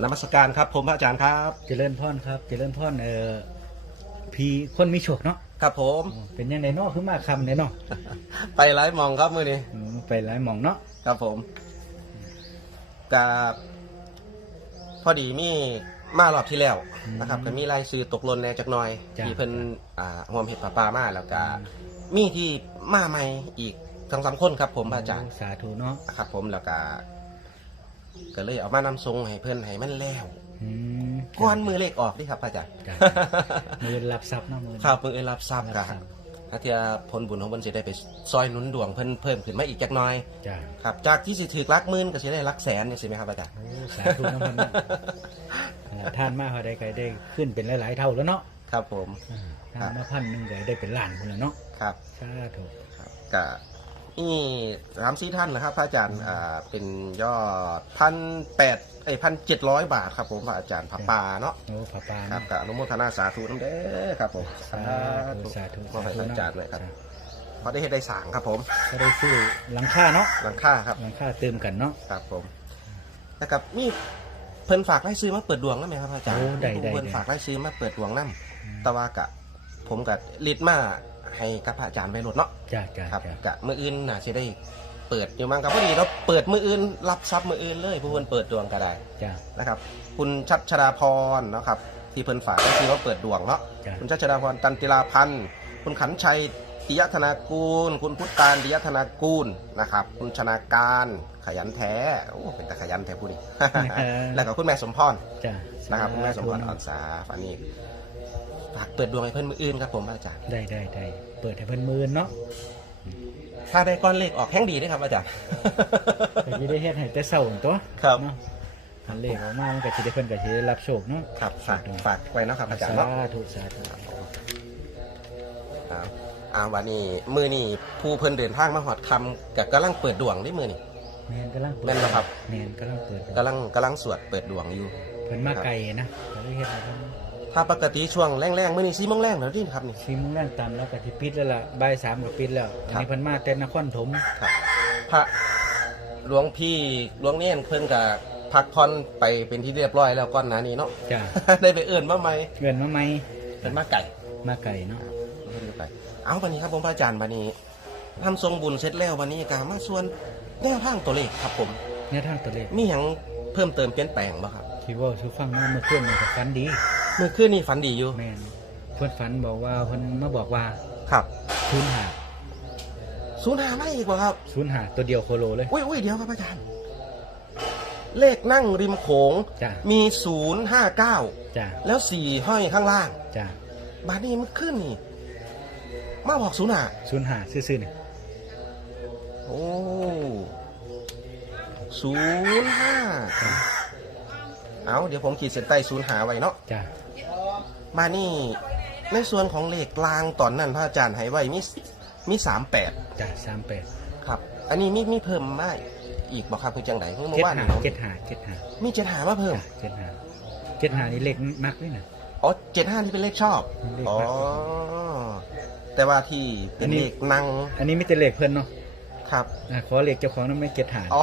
นมัสการครับผมพระอาจารย์ครับ เจริญพรครับ เจริญพรเอ่อพีคนมีโชคเนาะครับผมเป็นยังไงเนาะคือมาคำเนี่ยเนาะไปไลฟ์มองครับมือนี้อืมไปหลายหมองเนาะครับผมกับพอดีมีมารอบที่แล้วนะครับก็มีรายซื้อตกหล่นแหน่จักหน่อยที่เพิ่นอ่าห่วมเห็ดปลาปลามาแล้วก็มีที่มาใหม่อีกทั้งสามคนครับผมพระอาจารย์สาธุเนาะครับผมแล้วก็ ก็เลยเอามานำทรงให้เพิ่นให้มันแล้วอืมก้อนมือเลขออกดิครับพระอาจารย์จ้ะมือรับทรัพย์เนาะมือครับมือเอ้ยรับทราบรับกันทรัพย์อาเทียผลบุญของเพิ่นสิได้ไปซอยหนุนดวงเพิ่นเพิ่มขึ้นมาอีกจักหน่อย จ้ะครับ จากที่สิถือลักหมื่นก็สิได้ลักแสนนี่สิไหมครับอาจารย์ โอ้สาธุเนาะมันเนาะอ่าท่านมาพอได้ก็ได้ขึ้นเป็นหลายๆเท่าแล้วเนาะครับผม อ่าท่านมาพันหนึ่งก็ได้เป็นล้านคนแล้วเนาะครับ สาธุ ครับก็ นี่สามสี่ท่านนะครับพระอาจารย์อ่าเป็นยอดพันแปดไอ้พันเจ็ดร้อยบาทครับผมพระอาจารย์ผับปลาเนาะโอ้ผาปาครับเนาะก็อนุโมทนาสาธุน้ำเด้อครับผมสาธุสาธุมอบให้พระอาจารย์เลยครับพอได้เฮ็ดได้สร้างครับผมก็ได้ซื้อหลังคาเนาะหลังคาครับหลังคาเติมกันเนาะครับผมนะครับนี่เพิ่นฝากไล่ซื้อมาเปิดดวงแล้วไหมครับอาจารย์โอ้ได้ได้เพิ่นได้ฝากไล่ซื้อมาเปิดดวงนั่แต่ว่ากะผมกับลิดมา ให้กับพระอาจารย์ไปโหลดเนาะจ้ะจ้ะครับจ้ะกะมืออื่นน่าจะได้เปิดอยู่มั้งครับพอดีเราเปิดมืออื่นรับทรัพย์มืออื่นเลยผู้เพิ่นเปิดดวงก็ได้จ้ะนะครับ คุณชัชดาพรเนาะครับที่เพิ่นฝากไล่ซื้อมาเปิดดวงเนาะจ้ะ คุณชัชดาพรตันติลาพันธ์คุณขันชัยติยธนากูล คุณพุทธการติยธนากูลนะครับคุณชนาการขยันแท้โอ้เป็นแต่ขยันแท้ผู้นี้ แล้วก็คุณแม่สมพร จ้ะนะครับคุณแม่สมพรธุอ่อนสาฝานี่ฝาก เปิดดวงให้เพื่อนมืออื่นครับผมอาจารย์ ได้ได้ได้เปิดให้เพิ่นมือเนาะถ้าได้ก้อนเลขออกแห้งดีด้วยครับอาจารย์ ก็สิได้เฮ็ดให้แต่เช้าหั่นตัวครับ เนาะอันเลขออกมามันก็สิได้เพิ่นก็สิได้รับโชคเนาะครับฝากฝากไว้เนาะครับอาจารย์สาเนาะธุสาธุ ครับอ่าวันนี้มือนี่ผู้เพิ่นเดินทางมาหอดคำกับกำลังเปิดดวงได้มือนี่ แม่นกำลังเปิดแม่นบ่ครับ แม่นกำลังเปิดกำลังกำลังสวดเปิดดวงอยู่ เพิ่นมาไกลนะก็เลยเฮ็ดให้เพิ่น ถ้าปกติช่วงแรงๆมือนี่ซีโมงแรงแล้วนี่ครับนี่สิโมงแรงตามแล้วก็สิปิดแล้วล่ะบ่าย3ก็ปิดแล้ว อันนี้เพิ่นมาแต่นครถมครับพระหลวงพี่หลวงเนียนเพิ่นกับพักผ่อนไปเป็นที่เรียบร้อยแล้วก้อนหนานี้เนาะ จ้ะ ได้ไปเอื่นมาไหมเงินมาใหม่เป็นมาไก่มาไกลเนาะเพิ่นไปเอาวันนี้ครับผมพระอาจารย์วันนี้ทำทรงบุญเสร็จแล้ววันนี้กามาส่วนแนวทางตัวเลขครับผมแนวทางตัวเลขมีอย่างเพิ่มเติมเปลี่ยนแปลงบ่ครับ ที่เว้าสู่ฟังมาเมื่อคืนนี่ก็ฝันดี เมื่อคืนนี่ฝันดีอยู่ แม่นเพิ่นฝันบอกว่าเพิ่นมาบอกว่าครับศูนย์หาศูนย์หาไม่อีกบ่ครับ ศูนย์หาตัวเดียวโคโลเลย อุ้ยอุ้ยเดี๋ยวครับอาจารย์ เลขนั่งริมโขง จ้ะ มีศูนย์ห้าเก้าจ้ะแล้วสี่ห้อยข้างล่าง จ้ะบาดนี้มันขึ้นนี่ มาบอกศูนย์หาศูนย์หาซื่อๆนี่โอ้ศูนย์ห้าเอาเดี๋ยวผมขีดเส้นใต้ศูนย์หาไว้เนาะ จ้ะ มานี่ในส่วนของเลขกลางตอนนั้นพระอาจารย์ให้ไว้มีมีสามแปดจ้ะสามแปดครับ อันนี้มีมีเพิ่มมาอีกบอกครับคือจังไหนเมื่อเจ็ดวานหานี้เจ็ดหาเจ็ดหามีเจ็ดหามาเพิ่มจ้ะเจ็ดหาเจ็ดหานี่เลขมักด้วยนะ อ๋อเจ็ดห้าที่เป็นเลขชอบเลขอ๋อมากแต่ว่าที่เป็นอันนี้เลขนั่งอันนี้ไม่แต่เลขเพิ่นเนาะครับ อะขอเลขเจ้าของนั้นไม่เจ็ดหาอ๋อ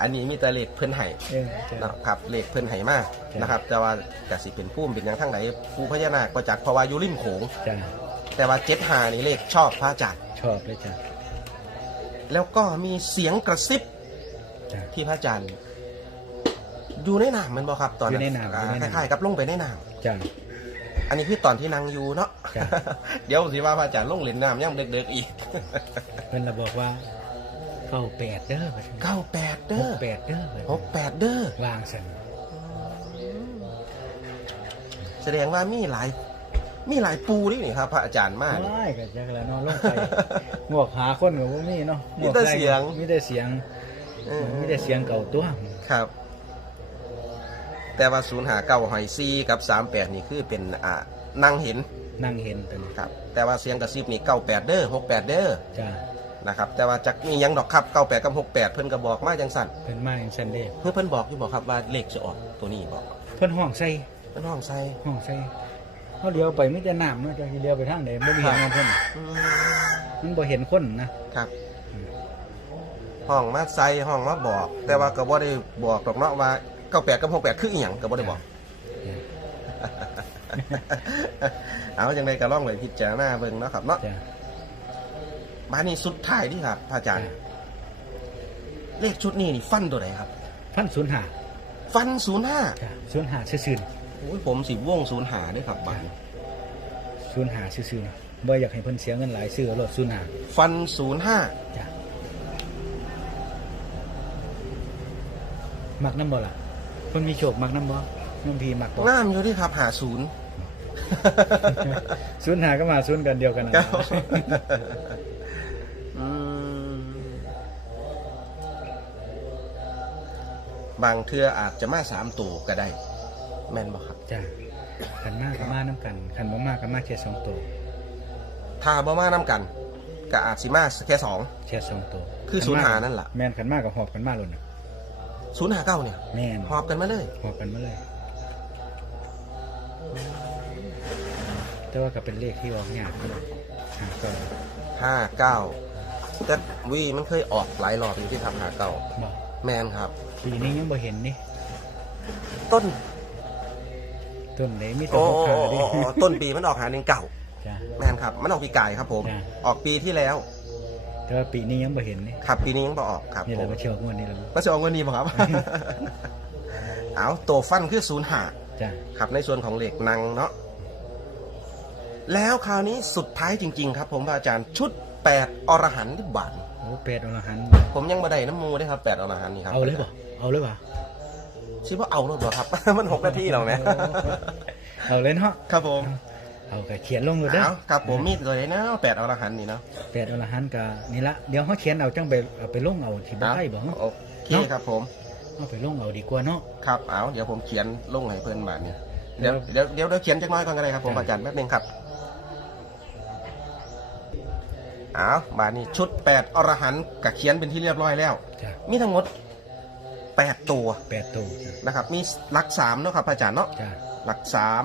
อันนี้มีแต่เลขเพิ่นไห้เออจ้ะ นะครับเลขเพิ่นไห้มากจ้ะ นะครับ แต่ว่าแต่สิเป็นผู้เป็นอย่างทั้งไหนผู้พญานาคประจักษ์เพราะว่าอยู่ริมโขง จ้ะแต่ว่าเจ็ดหานี่เลขชอบพระอาจารย์ชอบเลยจ้ะแล้วก็มีเสียงกระซิบจ้ะ ที่พระอาจารย์อยู่ในน้ำแมันบ่ครับตอนอยู่ในน้ำอ่าอยู่ในคน้ำล้ายๆกับลงไปในน้จ้ะำอันนี้คือตอนที่นางอยู่เนาะจ้ะ เดี๋ยวสิว่าพระอาจารย์ลงเล่นน้ำย่ำเด็กๆอีก เพิ่นระบอกว่า เก้าแปดเด้อเก้าแปดหเด้อกแปดเด้อหกแปดเด้อวางสันแสดงว่ามีหลายมีหลายปูนี่นี่ครับ พระอาจารย์มากนี่ไม่ก็จักแล้วเนาะลงไปงวกหาคนกับว่ามีเนาะมีแต่เสียงมีแต่เสียงเออมีแต่เสียงเก่าตัวครับ แต่ว่าศูนย์หาเก้าหอยซีกับสามแปดนี่คือเป็นอ่านั่งเห็นนั่งเห็นตัวนี้ครับ แต่ว่าเสียงกระซิบนี่เก้าแปดเด้อหกแปดเด้อจ้า นะครับแต่ว่าจักมีหยังดอกครับเก้าแปดกับหกแปดเพิ่นก็บอกมาจังสั่นเพิ่นมาอย่างสันเด้เพื่อเพิ่นบอกอยู่บอกครับว่าเลขจะออกตัวนี้บอกเพิ่นห้องใส่เพิ่นห้องใส่ห้องใส่เขาเลี้ยวไปไม่แต่น้ำเนาะจะเลี้ยวไปทางไหนบ่มีเห็นงานเพิ่นอืมมันบ่เห็นคนนะครับห้องมาใส่ห้องมาบอก แต่ว่าก็บ่ได้บอกดอกเนาะว่าเก้าแปดกับหกแปดคืออีหยังก็บ่ได้บอก เอาจังไดก็ล่องไปพิจารณาเบิ่งเนาะครับเนาะ จ้ะ มานี่สุดท้ายที่ครับพระอาจารย์จ้ะเลขชุดนี้นี่ฟันตัวไหนครับพันศูนย์หาฟันศูนย์ห้าจ้ะศูนย์หาซื่อโอ้ยผมสิวงศูนย์หาด้วยครับบานๆศูนย์หาซื่อๆนะบ่อยากให้เพิ่นเสียเงินหลายซื้อเอารถศูนย์หาฟันศูนย์ห้าจ้ะมักน้ำบ่ล่ะเพิ่นมีโชคมักน้ำบ่น้องพีมักบ่งามอยู่ที่ครับหาศูนย์ศูนย์หาก็มาศูนย์กันเดียวกันนะ บางเทืออาจจะมาสามตัวก็ได้ แม่นบ่ครับ จ้ะขันมากก็มาน้ำกันขันบ่มากก็มาแค่สองตัวถ้าบ่มาน้ำกันก็อาจสิมาแค่สอง แค่สองตัวคือศูนย์หานั่นล่ะ แม่นขันมากก็หอบกันมาเลยนะศูนย์หาเก้าเนี่ยแม่นหอบกันมาเลย หอบกันมาเลย แต่ว่าก็เป็นเลขที่ออกยากอยู่หาก็ห้าเก้าแต่วีมันเคยออกหลายรอบอยู่ที่ทำหาเก้าบอก แมนครับ ปีนี้ยังบ่เห็นนี่ต้นต้นไหนมีแต่โอ้หกโอ้ขาโอ้ดิโอ้ต้นปีมันออกหาหนึ่งเก่าจ้ะ แมนครับ มันออกปีกายครับผม จ้ะ ออกปีที่แล้วแต่ว่าปีนี้ยังบ่เห็นนี่ครับปีนี้ยังบ่ออกครับนี่ผแหละมมาเที่ยวงวดนี้แล้วมาจะออกเงินนี้ป่ะครับ เอาตัวฟันคือศูนย์หาจ้ะครับในส่วนของเหล็กนังเนาะแล้วคราวนี้สุดท้ายจริง ๆ ครับ ผมพระอาจารย์ชุดแปดอรหันต์ที่บาท โอ้เป็ดอรหันต์ผมยังบ่ได้น้ำมูได้ครับแปดอรหันต์นี่ครับเอาเลยบ่เอาเลยบ่ชื่อว่าเอาหรือเปล่าครับ มันหกนาทีแล้วนะเอาเลยเนาะครับผมเอาก็เขียนลงเลยเด้อเอาครับผมมีตัวไหนนะแปดอรหันต์นี่เนาะเป็ดอรหันต์ก็นี่ละเดี๋ยวเฮาเขียนเอาจังไปเอาไปลงเอาที่บ่ได้บ่โอเคครับผมเอาไปลงเอาดีกว่าเนาะครับเอาเดี๋ยวผมเขียนลงให้เพื่อนบาทเนี่ยเดี๋ยวเดี๋ยวเดี๋ยวเดี๋ยวเขียนจักหน้อยก่อนก็ได้ครับผมจ้ะอาจารย์แป๊บนึงครับ อาบาทนี้ชุดแปดอรหันต์กับเขียนเป็นที่เรียบร้อยแล้ว จ้ะมีทั้งหมดแปดตัวแปดตัวจ้ะนะครับ มีหลักสามเนาะครับอาจารย์เนาะจ้ะหลักสาม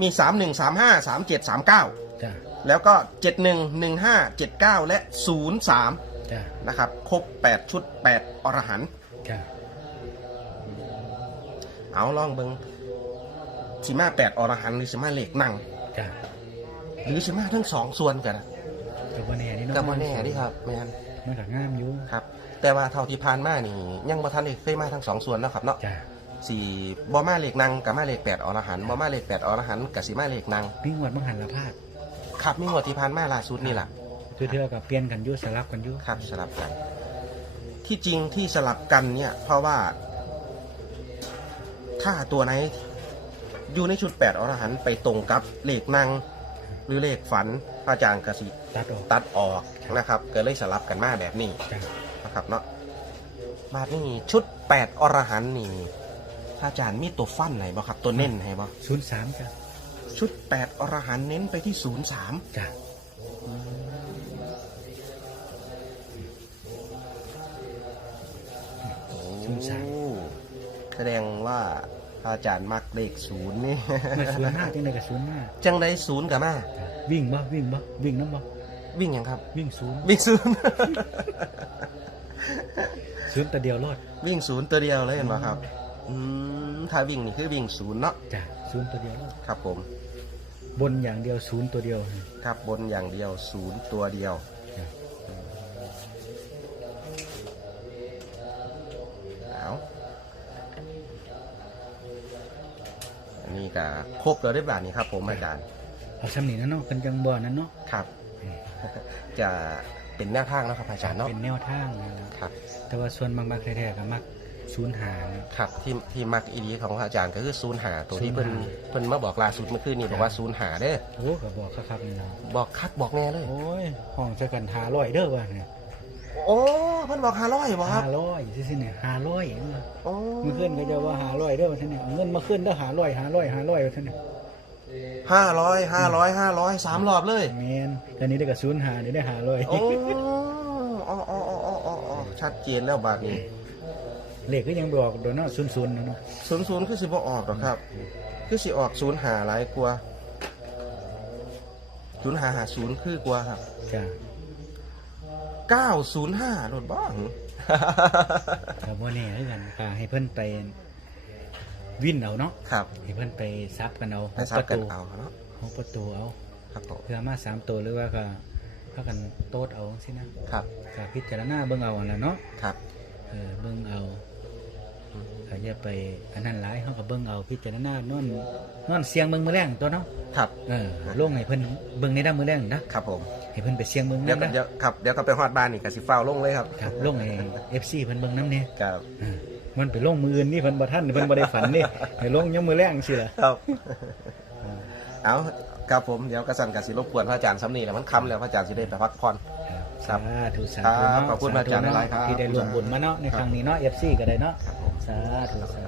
มีสามหนึ่งสามห้าสามเจ็ดสามเก้าจ้ะแล้วก็เจ็ดหนึ่งหนึ่งห้าเจ็ดเก้าและศูนย์สามจ้ะนะครับครบแปดชุดแปดอรหันต์ จ้ะเอาลองเบิงสิมาแปดอรหันต์หรือสิมาเหล็กนั่ง จ้ะหรือสิมาทั้งสองส่วนกันนะ ก็บ่แน่นี่เนาะก็บ่แน่เดิครับแมนมันก็งามอยู่ครับ แต่ว่าเท่าที่ผ่านมานี่ ยังบ่ทันได้เคยมาทั้งสองส่วนแล้วครับเนาะจ้ะสี่บ่มาเหล็กนั่งกับมาเหล็กแปดอรหันต์บ่มาเหล็กแปดอรหันต์กับสิมาเหล็กนั่งมีงวดบังหันละพลาดครับมีหมวดที่ผ่านมาล่าสุดนี่แหละเทื่อๆก็เปลี่ยนกันอยู่สลับกันอยู่ครับสลับกัน ที่จริงที่สลับกันเนี่ย เพราะว่า ถ้าตัวไหนอยู่ในชุดแปดอรหันต์ไปตรงกับเลขนั่ง หรือเลขฝันพระอาจารย์กสิตัดออก ตัดออกนะครับก็เลยสลับกันมาแบบนี้จ้ะนะครับเนาะบาทนี่ชุดแปดอรหันต์นี่พระอาจารย์มีตัวฟันไหนบ่ครับ ตัวเน้นให้บ่03จ้ะชุดแปดอรหันต์เน้นไปที่ศูนย์สามจ้ะแสดงว่า พระอาจารย์มักเลขศูนย์นี่มาศูนย์ห้าจังได๋ก็ศูนย์ห้าจังได้ศูนย์กับมาจ้ะวิ่งบ่วิ่งบ่วิ่งน้ำบ่วิ่งยังครับ วิ่งศูนย์วิ่งศูนย์ ศูนย์แต่เดียวรอดวิ่งศูนย์ตัวเดียวเลยเห็นไหมครับอืมถ้าวิ่งนี่คือวิ่งศูนย์เนาะจ้ะศูนย์ตัวเดียวรอดครับผม บนอย่างเดียวศูนย์ตัวเดียว ครับบนอย่างเดียวศูนย์ตัวเดียว ก็ครบแล้วได้แบบนี้ครับ ผมอาจารย์เอาซ้ำนี่นะเนาะกันจังบ่นั้นเนาะครับ จะเป็นแนวทางแล้วครับอาจารย์เนาะเป็นแนวทางนะครับ แต่ว่าส่วนบางๆแท้ๆก็มักศูนย์หานะครับที่ที่มักอีดีของอาจารย์ก็คือศูนย์หาตัวที่เพิ่นศูนย์หาเพิ่นมาบอกล่าสุดเมื่อคืนนี้บอกว่าศูนย์หาเด้อโอ้ก็บอกคักๆนี่นะบอกคักบอกแน่เลยโอ้ยห้องจะกันหาร้อยเด้อว่ะเนี่ยโอ้เพิ่นบอกห้าร้อยบ่ครับหาร้อยซื่อๆเนี่ยหาร้อยโอ้เมื่อคืนก็จะว่าหาร้อยเด้อว่าท่านเนี่ยเอาเงินมาขึ้นเด้อหาร้อยหาร้อยหาร้อยว่าท่านเนี่ยห้าร้อยห้าร้อยห้าร้อยสามรอบเลยแมนตอนนี้ได้กับศูนย์หานี่ได้หาร้อยโอ้อ๋ออ๋ออ๋ออ๋ออ๋อชัดเจนแล้วบาดนี้เลขก็ยังบอกโดนเนาะศูนย์ศูนย์เนาะศูนย์ศูนย์คือสิบ่ออกหรอกครับ คือสิออกศูนย์หาหลายกว่าศูนย์หาหาศูนย์คือกว่าครับจ้ะ เก้าศูนย์ห้าโดดบ้างกับว่าแน่ด้วยกันค่ะให้เพิ่นไปวินเอาเนาะครับให้เพิ่นไปซับกันเอาให้ทราบกันเอาเนาะหกประตูเอาครับผมเพื่อมาสามตัวหรือว่าก็พากันโต๊ดเอาสินะครับก็พิจารณาเบิ่งเอาแหล้วเนาะครับเออเบิ่งเอาก็อย่าไปอันนั้นหลายเฮาก็เบิ่งเอาพิจารณานอนนอนเสียงเบิ่งมื้อแรงตัวเนาะครับเออลงให้เพิ่นเบิ่งในด้านมื้อแรงนะครับผม ให้เพิ่นไปเสียงเบิ่งเดี๋ยวนำเดี๋ยวครับเดี๋ยวก็ไปฮอดบ้านนี่ก็สิเฝ้าลงเลยครับครับลงให้ FC เพิ่นเบิ่งนำเนี่ยครับเออมันไปลงมืออื่นนี่เพิ่นบ่ทันเพิ่นบ่ได้ฝันนี่ให้ลงยามมื้อแรงสิล่ะครับเอาครับผมเดี๋ยวกระสันกับสิรบกวนพระอาจารย์ซ้ำนี่แหล้วมันคำแล้วพระอาจารย์สิได้ไปพักผ่อนครับสาธุสาครัธุบเนาะขอบคุณพระอาจารย์หลายๆครับ ที่ได้รวมบุญมาเนาะในครั้งนี้เนาะ FC ก็ได้เนาะครับผมสาธุสาธุ